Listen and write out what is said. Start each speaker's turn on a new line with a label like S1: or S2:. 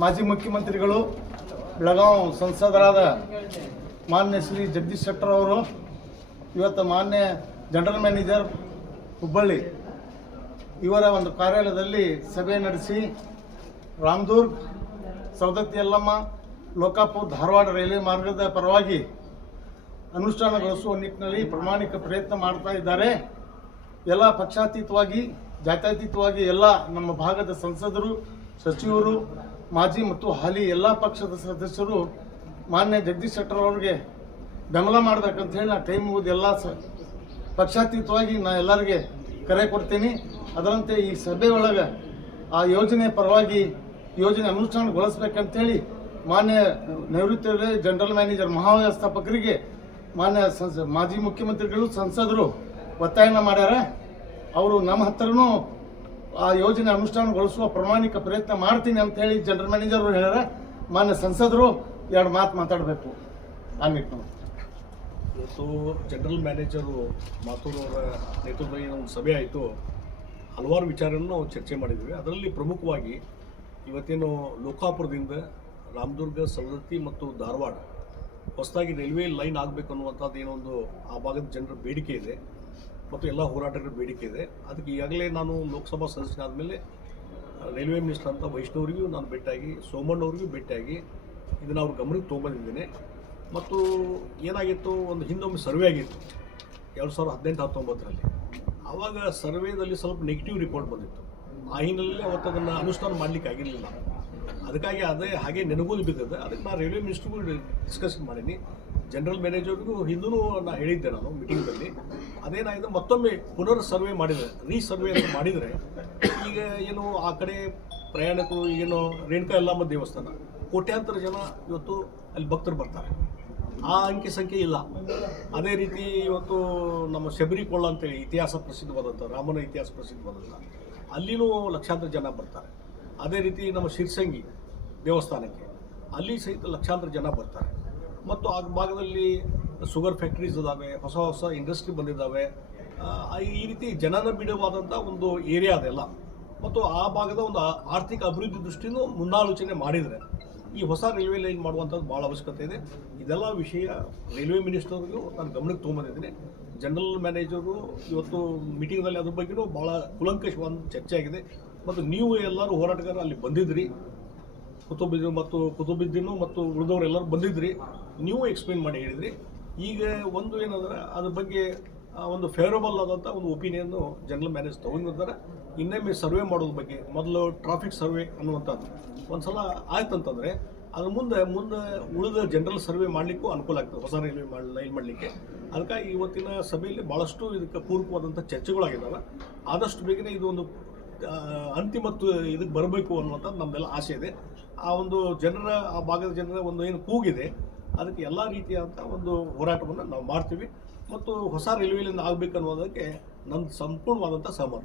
S1: ಮಾಜಿ ಮುಖ್ಯಮಂತ್ರಿಗಳು ಬೆಳಗಾವಿ ಸಂಸದರಾದ ಮಾನ್ಯ ಶ್ರೀ ಜಗದೀಶ್ ಶೆಟ್ಟರ್ ಅವರು, ಇವತ್ತು ಮಾನ್ಯ ಜನರಲ್ ಮ್ಯಾನೇಜರ್ ಹುಬ್ಬಳ್ಳಿ ಇವರ ಒಂದು ಕಾರ್ಯಾಲಯದಲ್ಲಿ ಸಭೆ ನಡೆಸಿ ರಾಮದುರ್ಗ್ ಸವದತ್ತಿ ಯಲ್ಲಮ್ಮ, ಲೋಕಾಪುರ್, ಧಾರವಾಡ ರೈಲ್ವೆ ಮಾರ್ಗದ ಪರವಾಗಿ ಅನುಷ್ಠಾನಗೊಳಿಸುವ ನಿಟ್ಟಿನಲ್ಲಿ ಪ್ರಾಮಾಣಿಕ ಪ್ರಯತ್ನ ಮಾಡ್ತಾ ಇದ್ದಾರೆ. ಎಲ್ಲ ಪಕ್ಷಾತೀತವಾಗಿ, ಜಾತ್ಯತೀತವಾಗಿ ಎಲ್ಲ ನಮ್ಮ ಭಾಗದ ಸಂಸದರು, ಸಚಿವರು ಮಾಜಿ ಮತ್ತು ಹಾಲಿ ಎಲ್ಲ ಪಕ್ಷದ ಸದಸ್ಯರು ಮಾನ್ಯ ಜಗದೀಶ್ ಶೆಟ್ಟರ್ ಅವ್ರಿಗೆ ಬೆಂಬಲ ಮಾಡ್ಬೇಕಂತ ಹೇಳಿ ನಾ ಟೈಮ್ ಮುಗಿದು ಎಲ್ಲ ಪಕ್ಷಾತೀತವಾಗಿ ನಾ ಎಲ್ಲರಿಗೆ ಕರೆ ಕೊಡ್ತೀನಿ. ಅದರಂತೆ ಈ ಸಭೆ ಒಳಗೆ ಆ ಯೋಜನೆ ಪರವಾಗಿ ಯೋಜನೆ ಅನುಷ್ಠಾನಗೊಳಿಸ್ಬೇಕಂತೇಳಿ ಮಾನ್ಯ ನೈಋತ್ಯ ಜನರಲ್ ಮ್ಯಾನೇಜರ್ ಮಹಾವ್ಯವಸ್ಥಾಪಕರಿಗೆ ಮಾನ್ಯ ಮಾಜಿ ಮುಖ್ಯಮಂತ್ರಿಗಳು ಸಂಸದರು ಒತ್ತಾಯನ ಮಾಡ್ಯಾರ. ಅವರು ನಮ್ಮ ಹತ್ರನೂ ಆ ಯೋಜನೆ ಅನುಷ್ಠಾನಗೊಳಿಸುವ ಪ್ರಾಮಾಣಿಕ ಪ್ರಯತ್ನ ಮಾಡ್ತೀನಿ ಅಂತ ಹೇಳಿ ಜನರಲ್ ಮ್ಯಾನೇಜರ್ ಹೇಳ್ಯಾರ. ಮಾನ್ಯ ಸಂಸದರು ಎರಡು ಮಾತು ಮಾತಾಡಬೇಕು. ಆ
S2: ಇವತ್ತು ಜನರಲ್ ಮ್ಯಾನೇಜರು ಅವರ ನೇತೃತ್ವದಲ್ಲಿ ಒಂದು ಸಭೆ ಆಯಿತು. ಹಲವಾರು ವಿಚಾರವನ್ನು ನಾವು ಚರ್ಚೆ ಮಾಡಿದ್ವಿ. ಅದರಲ್ಲಿ ಪ್ರಮುಖವಾಗಿ ಇವತ್ತೇನು ಲೋಕಾಪುರದಿಂದ ರಾಮದುರ್ಗ, ಸವದತ್ತಿ ಮತ್ತು ಧಾರವಾಡ ಹೊಸದಾಗಿ ರೈಲ್ವೆ ಲೈನ್ ಆಗಬೇಕು ಅನ್ನುವಂಥದ್ದು ಒಂದು ಆ ಭಾಗದ ಜನರ ಬೇಡಿಕೆ ಇದೆ. ಮತ್ತು ಎಲ್ಲ ಹೋರಾಟಗಳ ಬೇಡಿಕೆ ಇದೆ. ಅದಕ್ಕೆ ಈಗಾಗಲೇ ನಾನು ಲೋಕಸಭಾ ಸದಸ್ಯನಾದ ಮೇಲೆ ರೈಲ್ವೆ ಮಿನಿಸ್ಟರ್ ಅಂತ ವೈಷ್ಣವರಿಗೂ ನಾನು ಭೇಟಿಯಾಗಿ ಸೋಮಣ್ಣವ್ರಿಗೂ ಭೇಟಿಯಾಗಿ ಇದನ್ನು ಅವ್ರ ಗಮನಕ್ಕೆ ತೊಗೊಂಬಂದಿದ್ದೇನೆ. ಮತ್ತು ಏನಾಗಿತ್ತು, ಒಂದು ಹಿಂದೊಮ್ಮೆ ಸರ್ವೆ ಆಗಿತ್ತು, ಎರಡು ಸಾವಿರದ ಹದಿನೆಂಟು, ಹತ್ತೊಂಬತ್ತರಲ್ಲಿ. ಆವಾಗ ಸರ್ವೇದಲ್ಲಿ ಸ್ವಲ್ಪ ನೆಗೆಟಿವ್ ರಿಪೋರ್ಟ್ ಬಂದಿತ್ತು. ಆ ಹಿನ್ನೆಲೆಯಲ್ಲಿ ಅವತ್ತು ಅದನ್ನು ಅನುಷ್ಠಾನ ಮಾಡಲಿಕ್ಕೆ ಆಗಿರಲಿಲ್ಲ. ಅದಕ್ಕಾಗಿ ಅದೇ ಹಾಗೆ ನೆನಗೂ ಬಿದ್ದಿದೆ ಅದಕ್ಕೆ ನಾನು ರೈಲ್ವೆ ಮಿನಿಸ್ಟ್ರಿಗೂ ಡಿಸ್ಕಷನ್ ಮಾಡೀನಿ. ಜನರಲ್ ಮ್ಯಾನೇಜರ್ಗೂ ಹಿಂದೂ ನಾನು ಹೇಳಿದ್ದೆ ನಾನು ಮೀಟಿಂಗಲ್ಲಿ ಅದೇನಾಗಿದೆ ಮತ್ತೊಮ್ಮೆ ಪುನರ್ ಸರ್ವೆ ಮಾಡಿದರೆ ರೀ ಸರ್ವೆ ಅಂತ ಮಾಡಿದರೆ, ಈಗ ಏನು ಆ ಕಡೆ ಪ್ರಯಾಣಿಕರು, ಈಗೇನು ರೇಣುಕಾ ಯಲ್ಲಮ್ಮ ದೇವಸ್ಥಾನ, ಕೋಟ್ಯಾಂತರ ಜನ ಇವತ್ತು ಅಲ್ಲಿ ಭಕ್ತರು ಬರ್ತಾರೆ. ಆ ಅಂಕಿ ಸಂಖ್ಯೆ ಇಲ್ಲ. ಅದೇ ರೀತಿ ಇವತ್ತು ನಮ್ಮ ಶಬರಿಕೊಳ್ಳ ಅಂತೇಳಿ ಇತಿಹಾಸ ಪ್ರಸಿದ್ಧವಾದಂಥ, ರಾಮನ ಇತಿಹಾಸ ಪ್ರಸಿದ್ಧವಾದಂಥ, ಅಲ್ಲಿನೂ ಲಕ್ಷಾಂತರ ಜನ ಬರ್ತಾರೆ. ಅದೇ ರೀತಿ ನಮ್ಮ ಶಿರ್ಸಂಗಿ ದೇವಸ್ಥಾನಕ್ಕೆ, ಅಲ್ಲಿ ಸಹಿತ ಲಕ್ಷಾಂತರ ಜನ ಬರ್ತಾರೆ. ಮತ್ತು ಆ ಭಾಗದಲ್ಲಿ ಶುಗರ್ ಫ್ಯಾಕ್ಟ್ರೀಸ್ ಇದ್ದಾವೆ ಹೊಸ ಹೊಸ ಇಂಡಸ್ಟ್ರಿ ಬಂದಿದ್ದಾವೆ. ಈ ರೀತಿ ಜನನ ಬಿಡುವಾದಂಥ ಒಂದು ಏರಿಯಾ ಅದೆಲ್ಲ. ಮತ್ತು ಆ ಭಾಗದ ಒಂದು ಆರ್ಥಿಕ ಅಭಿವೃದ್ಧಿ ದೃಷ್ಟಿಯೂ ಮುನ್ನಾಲೋಚನೆ ಮಾಡಿದರೆ ಈ ಹೊಸ ರೈಲ್ವೆ ಲೈನ್ ಮಾಡುವಂಥದ್ದು ಭಾಳ ಅವಶ್ಯಕತೆ ಇದೆ. ಇದೆಲ್ಲ ವಿಷಯ ರೈಲ್ವೆ ಮಿನಿಸ್ಟರ್ಗೂ ನಾನು ಗಮನಕ್ಕೆ ತೊಗೊಂಬಂದಿದ್ದೀನಿ. ಜನರಲ್ ಮ್ಯಾನೇಜರು ಇವತ್ತು ಮೀಟಿಂಗ್ನಲ್ಲಿ ಅದ್ರ ಬಗ್ಗೆಯೂ ಭಾಳ ಕುಲಂಕಷವಾದ ಚರ್ಚೆ ಆಗಿದೆ. ಮತ್ತು ನೀವು ಎಲ್ಲರೂ ಹೋರಾಟಗಾರ ಅಲ್ಲಿ ಬಂದಿದ್ರಿ. ಕುತುಬುದ್ದೀನ್ ಮತ್ತು ಕುತುಬುದ್ದೀನು ಮತ್ತು ಉಳಿದವರೆಲ್ಲರೂ ಬಂದಿದ್ರಿ. ನೀವು ಎಕ್ಸ್ಪ್ಲೇನ್ ಮಾಡಿ ಹೇಳಿದ್ರಿ. ಈಗ ಒಂದು ಏನಂದ್ರೆ ಅದ್ರ ಬಗ್ಗೆ ಒಂದು ಫೇವರಬಲ್ ಆದಂಥ ಒಂದು ಒಪಿನಿಯನ್ನು ಜನರಲ್ ಮ್ಯಾನೇಜ್ ತೊಗೊಂಡಿರ್ತಾರೆ. ಇನ್ನೊಮ್ಮೆ ಸರ್ವೆ ಮಾಡೋದ್ರ ಬಗ್ಗೆ, ಮೊದಲು ಟ್ರಾಫಿಕ್ ಸರ್ವೆ ಅನ್ನುವಂಥದ್ದು. ಒಂದು ಸಲ ಆಯ್ತಂತಂದರೆ ಅದ್ರ ಮುಂದೆ ಮುಂದೆ ಉಳಿದ ಜನರಲ್ ಸರ್ವೆ ಮಾಡಲಿಕ್ಕೂ ಅನುಕೂಲ ಆಗ್ತದೆ, ಹೊಸ ರೈಲ್ವೆ ಮಾಡಿ ಲೈನ್ ಮಾಡಲಿಕ್ಕೆ. ಅದಕ್ಕಾಗಿ ಇವತ್ತಿನ ಸಭೆಯಲ್ಲಿ ಭಾಳಷ್ಟು ಇದಕ್ಕೆ ಪೂರಕವಾದಂಥ ಚರ್ಚೆಗಳಾಗಿದ್ದಾವೆ ಆದಷ್ಟು ಬೇಗನೆ ಇದು ಒಂದು ಅಂತಿಮ ಇದಕ್ಕೆ ಬರಬೇಕು ಅನ್ನುವಂಥದ್ದು ನಮ್ಮೆಲ್ಲ ಆಸೆ ಇದೆ. ಆ ಒಂದು ಜನರ ಆ ಭಾಗದ ಜನರ ಒಂದು ಏನು ಕೂಗಿದೆ ಅದಕ್ಕೆ ಎಲ್ಲ ರೀತಿಯಾದಂಥ ಒಂದು ಹೋರಾಟವನ್ನು ನಾವು ಮಾಡ್ತೀವಿ. ಮತ್ತು ಹೊಸ ರೈಲ್ವೆಲಿಂದ ಆಗಬೇಕನ್ನುವುದಕ್ಕೆ ನನ್ನ ಸಂಪೂರ್ಣವಾದಂಥ ಸಹಮತ.